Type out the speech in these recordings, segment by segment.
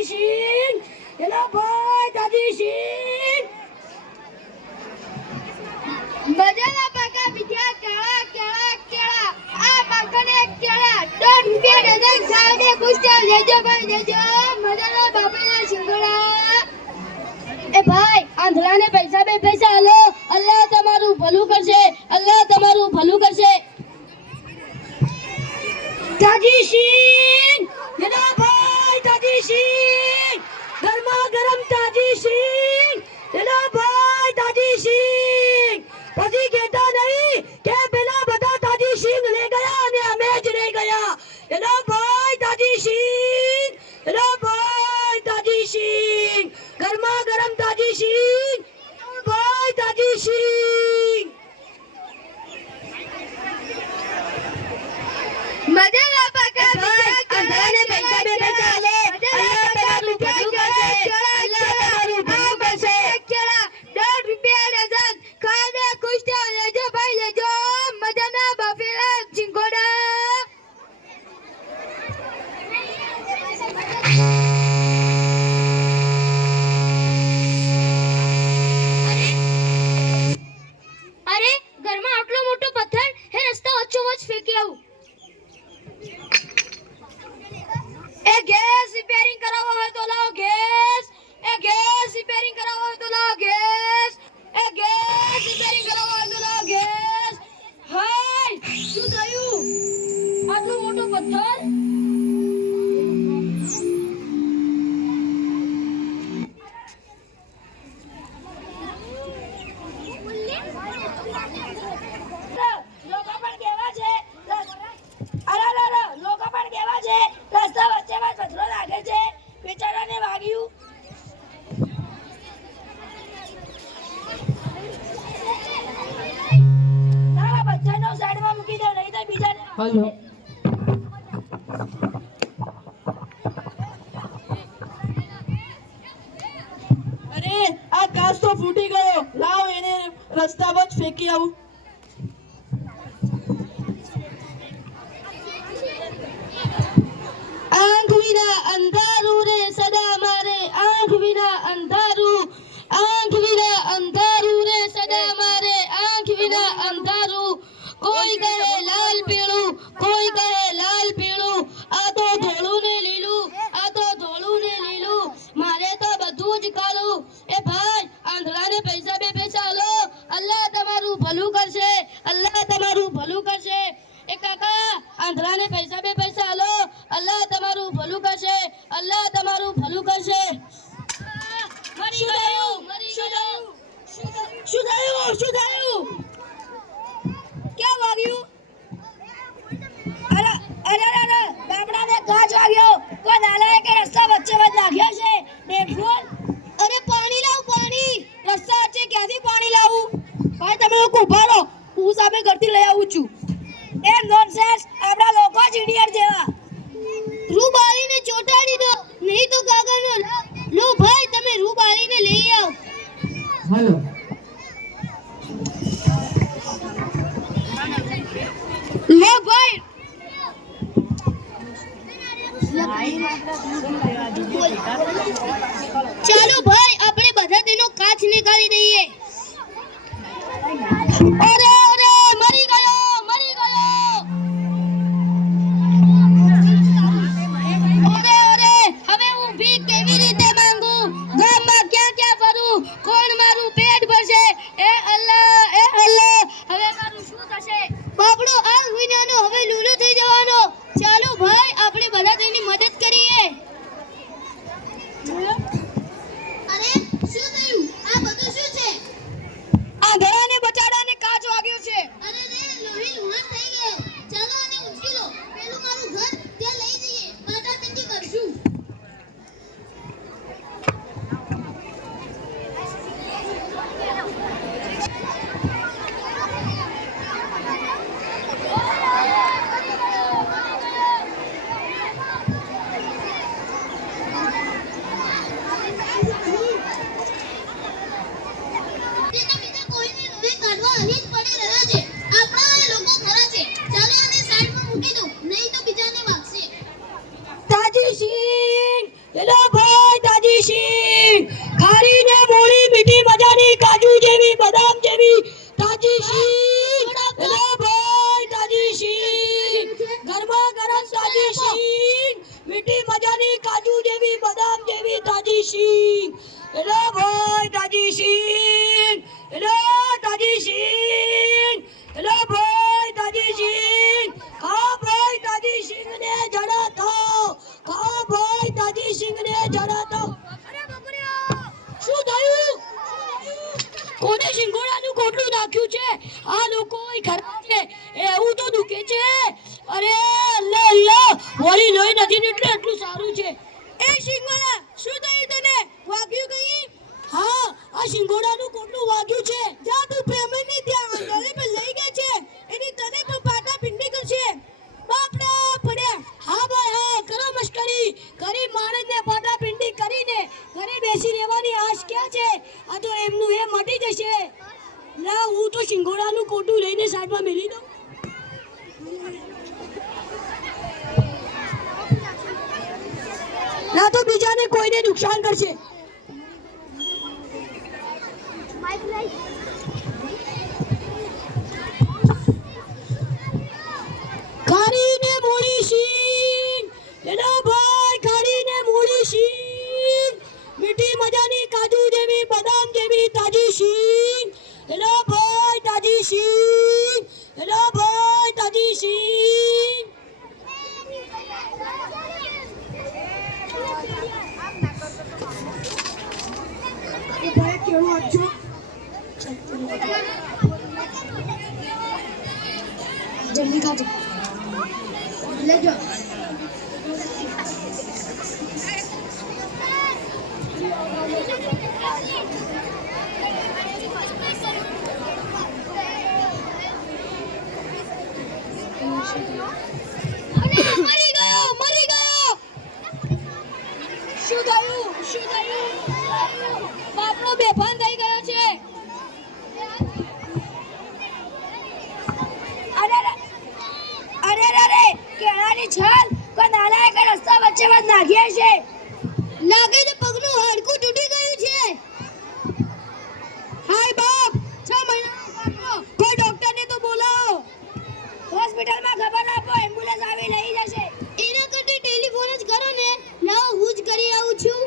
દાદી સિંહ એલા ભાઈ દાદી સિંહ મજાના પાકા વિદ્યા કેળા કેળા કેળા આ પાકને કેળા 10 રૂપિયા ડઝન ખાને કુસ્તા લેજો ભાઈ લેજો મજાના બાપાના શિંગડા એ ભાઈ આંધળાને પૈસા બે પૈસા આલો અલ્લાહ તમારું ભલું કરશે અલ્લાહ તમારું ભલું કરશે દાદી સિંહ એલા ભાઈ દાદી સિંહ ગરમા ગરમ દાદી સિંહ એલા ભાઈ દાદી સિંહ પછી કહેતા નહીં કે પેલા બધા દાદી સિંહ લઈ ગયા અને અમે જ રહી ગયા એલા ભાઈ દાદી સિંહ એલા ભાઈ દાદી સિંહ ગરમા ગરમ દાદી સિંહ ભાઈ દાદી સિંહ મજાના પાકા આંધળાને પૈસા બે પૈસા આલે અલ્લાહ તમારું ભલું કરશે અલ્લાહ તમારું ભલું કરશે કેળા 10 રૂપિયા ડઝન ખાને કુસ્તા લેજો ભાઈ લેજો મજાના બાપાના શિંગડા અરે ઘરમાં આટલો મોટો પથ્થર હે રસ્તા વચ્ચોવચ્ચ ફેંકી આવું એ ગેસ રિપેરિંગ કરાવવો હોય તો લાવો ગેસ એ ગેસ રિપેરિંગ કરાવવો હોય તો લાવો ગેસ એ ગેસ રિપેરિંગ કરાવવો હોય તો લાવો ગેસ હાય શું થયું આટલો મોટો પથ્થર લોકો પણ કેવા છે લોકો પણ કેવા છે રસ્તા વચ્ચેમાં પથ્થરો લાગે છે બિચારાને વાગ્યું તારા બચ્ચાનો સાઈડમાં મૂકી દે નહીં તો બીજાને हेलो अरे आ काच तो फूटी गयो लाव એને રસ્તા પર ફેંકી આવું આંખ વિના અંધારું રે સદા મારે આંખ વિના અંધારું રે સદા મારે આંખ વિના અંધારું કોઈ કહે લાલ પીળું કોઈ કહે લાલ પીળું આ તો ધોળું ને લીલું મારે તો બધું જ કાળું એ ભાઈ આંધળાને પૈસા બે પૈસા આલો અલ્લાહ તમારું ભલું કરશે અલ્લાહ તમારું ભલું કરશે એ કાકા આંધળાને પૈસા બે પૈસા આલો અલ્લાહ તમારું ભલું કરશે અલ્લાહ તમારું ભલું કરશે શું થયું ક્યાં વાગ્યું અરે બાપડાને કાચ વાગ્યો કોઈ નાલાયકે રસ્તા વચ્ચે નાખ્યો છે બેફોન અરે પાણી લાવ પાણી રસ્તા વચ્ચે ક્યાંથી પાણી લાવું ભાઈ તમે લોકો ઊભા રહો હું સામે ઘરથી લઈ આવું છું એ નોનસેન્સ આપણા લોકો જ ઇડિયટ જેવા રૂ બાળીને ચોટાડી દો નહીં તો કાગળનો લો ભાઈ તમે રૂ બાળીને લઈ આવો हेलो લો ભાઈ ચાલો ભાઈ આપણે બધા તેનો કાચ નીકાળી દઈએ અરે અરે મરી ગયો અરે હવે હું ભીખ કેવી રીતે માંગુ ગામમાં ક્યાં ક્યાં ફરું કોણ મારું પેટ ભરશે એ અલ્લાહ હવે મારું શું થશે બાપડો આ વિનાનો હવે લૂલો થઈ જવાનો ચાલો ભાઈ આપણે બધા તેની મદદ કરીએ અરે શું થયું આ બધું શું છે આંધળાને બચાડાને કાચ વાગ્યો મીઠી મજાની કાજુ જેવી બદામ જેવી તાજી શીંગ એલા ભાઈ તાજી શીંગ એલા તાજી શીંગ એલા ભાઈ તાજી શીંગ ખા ભાઈ તાજી શીંગ ને જડા થાઓ ખા ભાઈ તાજી શીંગ ને જડા થાઓ અરે બકરીઓ શું થયું કોને શિંગોડાનું કોટલું નાખ્યું છે આ લોકો ખરાબ છે એવું તો દુખે છે અરે અલ્લાહ અલ્લાહ વળી લોહી નથી ને એટલે એટલું સારું છે એ શિંગોડા શું થયું તને વાગ્યું કઈ હા આ શિંગોડાનું કોટલું વાગ્યું છે જા તું પ્રેમની ત્યાં આંગણે પર લઈ ગયા છે એની તને પણ પાટા પિંડી કરશે બાપડા પડ્યા હા ભાઈ હા કરો મસ્કરી ગરીબ માણસને પાટા પિંડી કરીને ઘરે બેસી રહેવાની આશ ક્યાં છે આ તો એમનું એ મટી જશે ના હું તો શિંગોડાનું કોટું લઈને સાઈડમાં મેલી દઉં ના તો બીજાને કોઈને નુકસાન કરશે ખારીને મોળી શીંગ એલા ભાઈ ખારીને મોળી શીંગ મીઠી મજાની કાજુ જેવી બદામ જેવી તાજી શીંગ એલા ભાઈ તાજી શીંગ એલા ભાઈ તાજી શીંગ એ ભાઈ કેવું આપજો જલ્દી ખાજો લેજો મરી ગયો શું થયું બાપડો બેભાન થઈ ગયો છે અરે કેળાની છાલ કોઈ નાલાયક રસ્તા વચ્ચે વાત નાખ્યા છે લાગે છે પગનું હાડકું તૂટી ગયું છે હાય બાપ 6 મહિનાનો બાપડો કોઈ ડોક્ટરને તો બોલાવો હોસ્પિટલમાં ખબર આપો એમ્બ્યુલન્સ આવી લઈ જશે એના કરતે ટેલિફોન જ કરો ને લાવો હું જ કરી આવું છું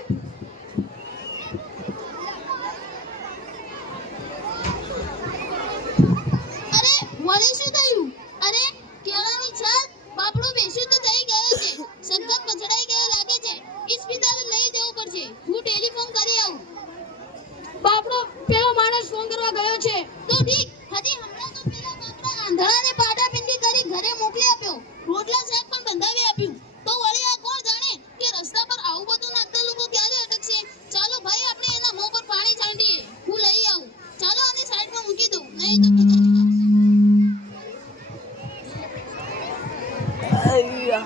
અરે વળી શું થયું અરે કેળાની છાલ બાપડો બેસ્યું તો થઈ ગયો છે સખત પછડાઈ ગયો લાગે છે હોસ્પિટલ લઈ જવું પડશે હું ટેલિફોન કરી આવું બાપડો પેલો માણસ ફોન કરવા ગયો છે તો ઠીક હજી હમણાં તો પેલા બાપડા આંધળાને પાટા પિંડી કરી ઘરે મોકલી આપ્યો રોટલા શાક પણ બંધાવી આપ્યું તો વળી આ કોણ જાણે કે રસ્તા પર આવું બધું નાખતા લોકો ક્યારે અટકશે ચાલો ભાઈ આપણે એના મોં પર પાણી છાંટીએ હું લઈ આવું ચાલો આને સાઈડમાં મૂકી દઉં નહીં તો અయ్యా